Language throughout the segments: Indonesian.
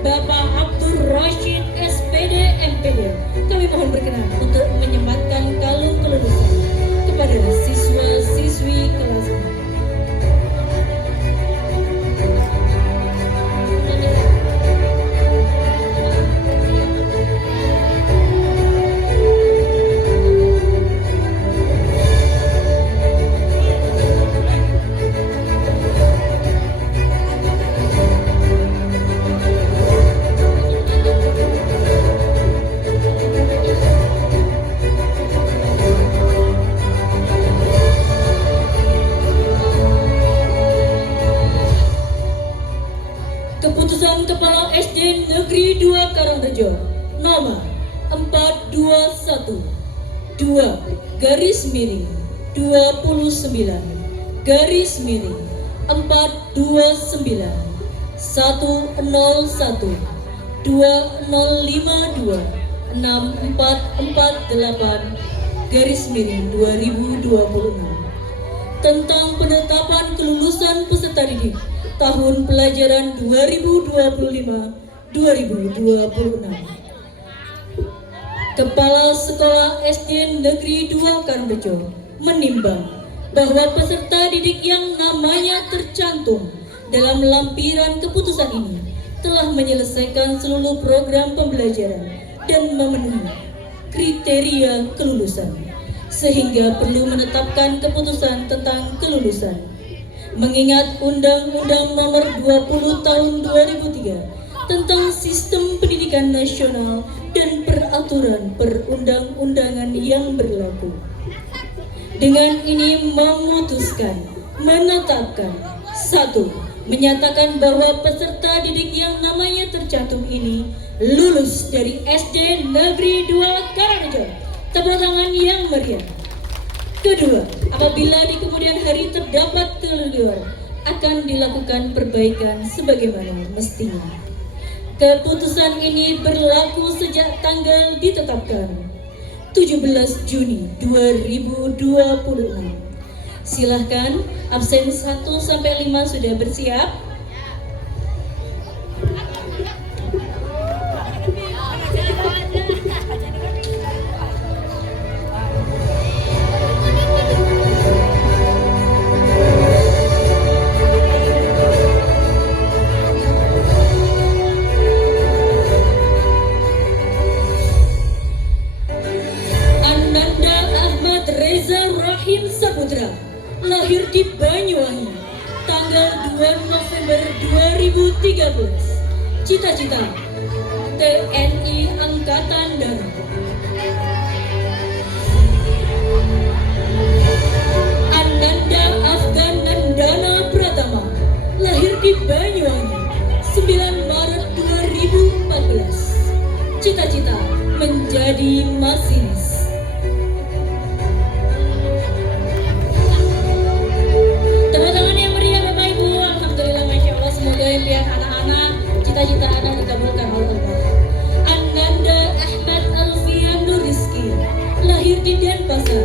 Bapak Abdul Rashid SPD MPD. Kami mohon berkenan untuk menyematkan kalung kelulusan kepada siswa-siswi kelas 6. Keputusan Kepala SD Negeri 2 Karangrejo nomor 421 2 garis miring 29 garis miring 429 101 2052 6448 garis miring 2026 tentang penetapan kelulusan peserta didik tahun pelajaran 2025-2026. Kepala Sekolah SD Negeri 2 Karangrejo menimbang bahwa peserta didik yang namanya tercantum dalam lampiran keputusan ini telah menyelesaikan seluruh program pembelajaran dan memenuhi kriteria kelulusan, sehingga perlu menetapkan keputusan tentang kelulusan. Mengingat Undang-Undang Nomor 20 Tahun 2003 tentang Sistem Pendidikan Nasional dan peraturan perundang-undangan yang berlaku. Dengan ini memutuskan, menetapkan, 1. Menyatakan bahwa peserta didik yang namanya tercantum ini lulus dari SD Negeri 2 Karangrejo. Tepuk tangan yang meriah. Kedua, apabila di kemudian hari terdapat kekeliruan, akan dilakukan perbaikan sebagaimana mestinya. Keputusan ini berlaku sejak tanggal ditetapkan 17 Juni 2026. Silahkan, absen 1 sampai 5 sudah bersiap. Lahir di Banyuwangi, tanggal 2 November 2013. Cita-cita TNI Angkatan Darat. Ananda Afgan Nandana Pratama, lahir di Banyuwangi, 9 Maret 2014. Cita-cita menjadi masinis. Impian anak-anak, cita-cita anak dikabulkan oleh Allah. Ananda Ahmad Alfian Nuriski, lahir di Denpasar,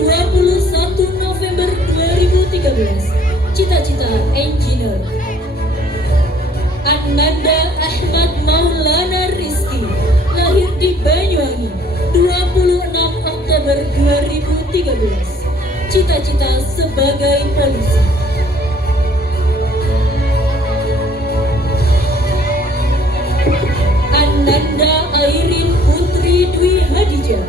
21 November 2013. Cita-cita engineer. Ananda Ahmad Maulana Rizki, lahir di Banyuwangi, 26 Oktober 2013. Cita-cita sebagai polisi. Ananda Airin Putri Dwi Hadijah,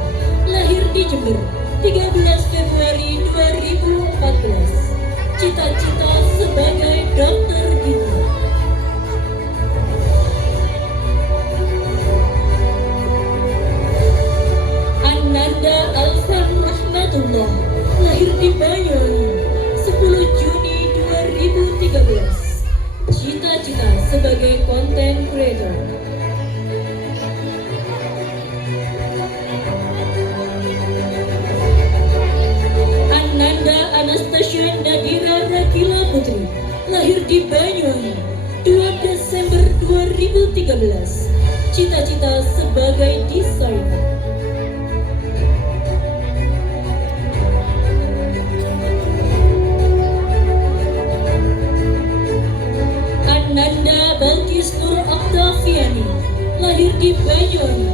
lahir di Jember, 13 Februari 2014. Cita-cita sebagai dokter gigi. Ananda Alfan Rahmatullah, lahir di Banyuwangi, 10 Juni 2013. Cita-cita sebagai content creator. Ananda Anastasia Nadira Rakila Putri, lahir di Banyuwangi, 2 Desember 2013. Cita-cita sebagai desainer. Ananda Balkis Nur Octavian, lahir di Banyuwangi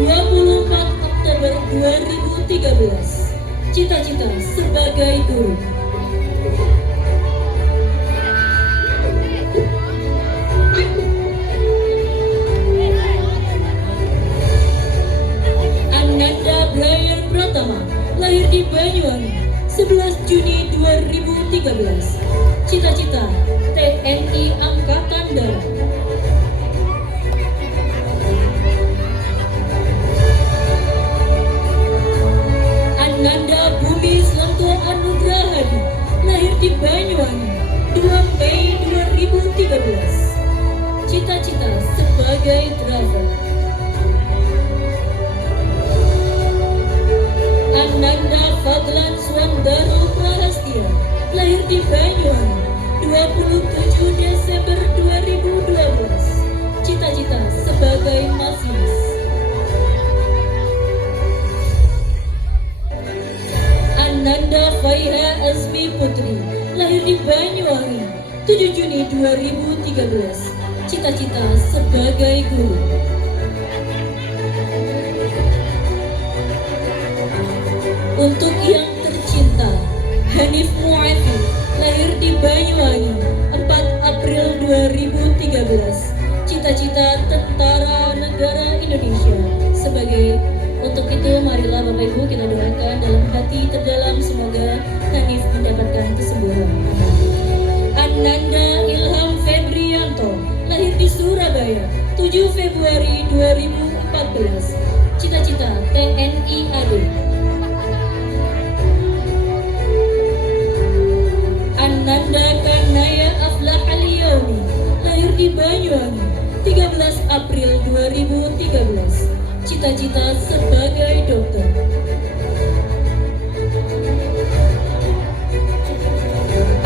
24 Oktober 2013. Cita-cita sebagai guru. Ananda Brian Pratama lahir di Banyuwangi 11 Juni 2013. Cita-cita TNI Angkatan Darat. Ananda Bumi Slanto Anugrahadi lahir di Banyuwangi 2 Mei 2013. Cita-cita sebagai driver. Ananda Fadlan Swandaro Prahastia lahir di Banyuwangi 27 Desember 2012. Cita-cita sebagai masinis. Ananda Faiha Azmi Putri lahir di Banyuwangi 7 Juni 2013. Cita-cita sebagai guru. Untuk yang tercinta, Hanif Mu'afi lahir di Banyuwangi 4 April 2013. Cita-cita Tentara Negara Indonesia. Sebagai untuk itu, marilah Bapak Ibu kita doakan dalam hati terdalam, semoga Hanif mendapatkan kesembuhan. Ananda Ilham Febrianto lahir di Surabaya 7 Februari 2014. Cita-cita TNI AD. Ananda Kanaya Aflah Aliyaumi lahir di Banyuwangi 13 April 2013. Cita-cita sebagai dokter.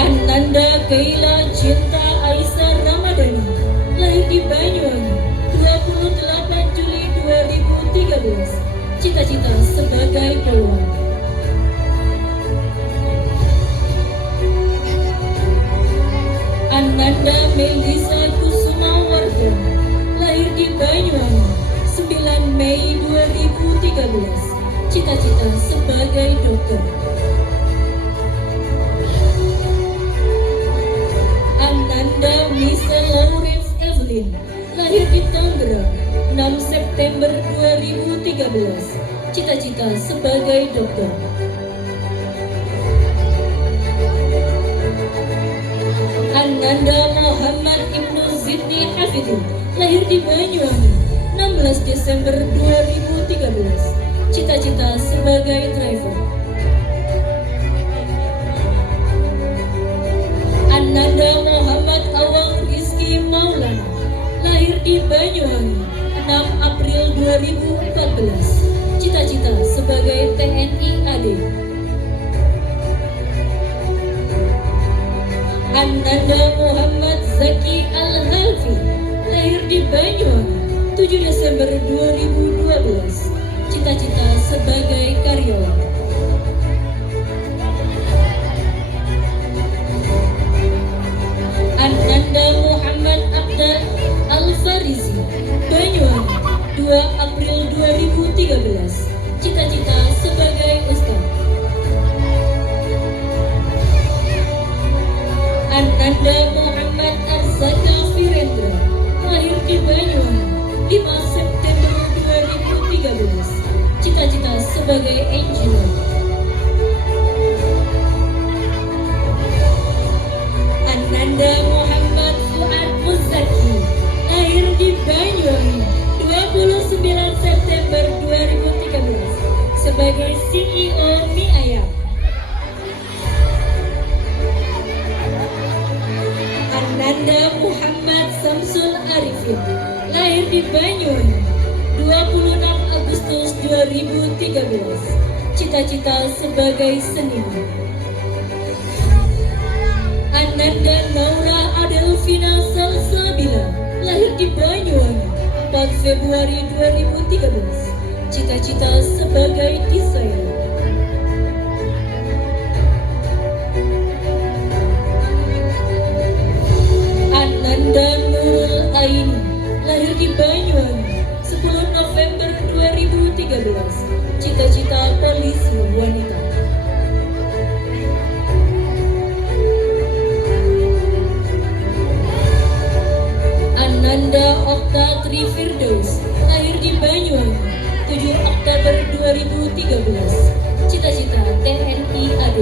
Ananda Kaila Cinta Aisyah Ramadhani lahir di Banyuwangi 28 Juli 2013. Cita-cita sebagai peluang. Ananda Melisa Kusuma Wardana lahir di Banyuwangi 9 Mei 2013. Cita-cita sebagai dokter. Ananda Misa Lawrence Evelyn lahir di Tangerang 6 September 2013. Cita-cita sebagai dokter. Ananda Muhammad Ibnu Zidni Hafidin lahir di Banyuwangi 16 Desember 2013. Cita-cita sebagai driver. Ananda Muhammad Awang Rizky Maulana lahir di Banyuwangi 6 April 2014. Cita-cita sebagai TNI AD. Ananda Muhammad Zaki Al-Halfi lahir di Banyuwangi 7 Desember 2012. Cita-cita sebagai karyawan. Ananda Muhammad Abdal Al-Farizi Banyuwangi 2 April 2013. Cita-cita sebagai ustaz. Ananda Muhammad Arzaka Virendra lahir di Banyuwangi 5 September 2013. Cita-cita sebagai engineer. Ananda Muhammad Fuad Muzaki lahir di Banyuwangi 29 September 2013 sebagai CEO Mie Ayam. Ananda Muhammad Samsul Arifin lahir di Banyuwangi 26 Agustus 2013. Cita-cita sebagai seniman. Ananda Naura Adelvina Salsabila lahir di Banyuwangi 4 Februari 2013. Cita-cita sebagai desainer. Ananda Nurul Aini lahir di Banyuwangi Ananda Okta Tri Firdaus, lahir di Banyuwangi, 7 Oktober 2013. Cita-cita TNI AD.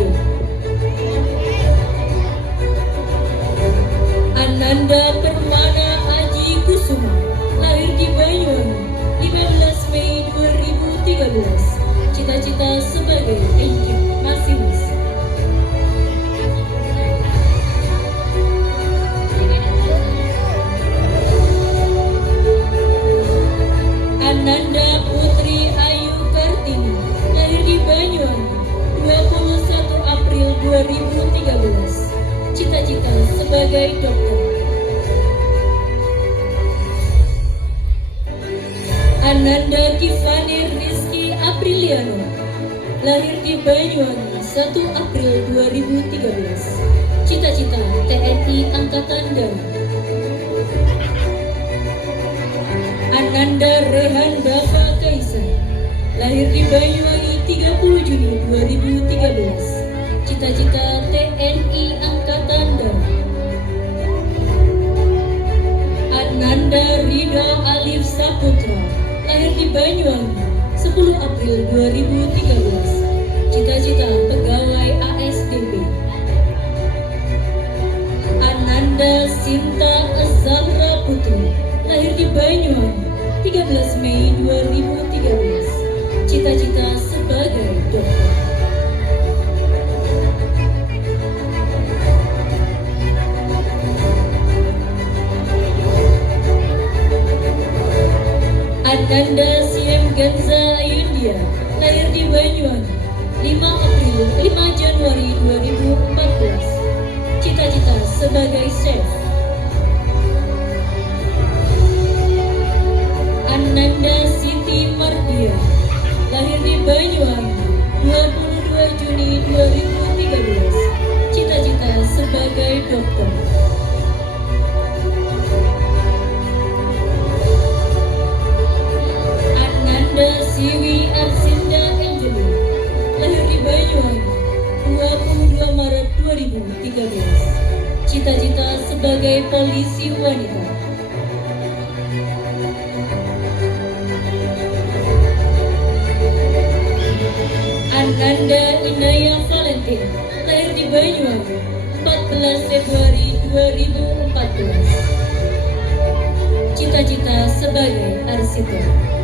Ananda Permana Aji Kusuma, lahir di Banyuwangi, 15 Mei 2013. Cita-cita sebagai enjin masinis. Ananda Putri Ayu Kartini, lahir di Banyuwangi, 21 April 2013. Cita-cita sebagai dokter. Ananda Kifani Rizky Apriliano, lahir di Banyuwangi, 1 April 2013. Cita-cita TNI Angkatan Darat. Ananda Rehan Dava Kaisar, lahir di Banyuwangi, 30 Juni 2013. Cita-cita TNI Angkatan Darat. Ananda Rida Alif Saputra, lahir di Banyuwangi, 10 April 2013. Cita-cita pegawai ASDP. Ananda Sinta Azamra Putri, lahir di Banyuwangi, 13 Mei 2013. Cita-cita sebagai dokter. Ananda Siem Ganza Yundia, lahir di Banyuwangi, 5 Januari 2014. Cita-cita sebagai chef. Ananda Siti Mardia, lahir di Banyuwangi, 22 Juni 2013. Cita-cita sebagai dokter. Ananda Siwi Arsinda Angeli, lahir di Banyuwangi, 22 Maret 2013. Cita-cita sebagai polisi wanita. Ananda Inaya Valentin, lahir di Banyuwangi, 14 Februari 2014. Cita-cita sebagai arsitek.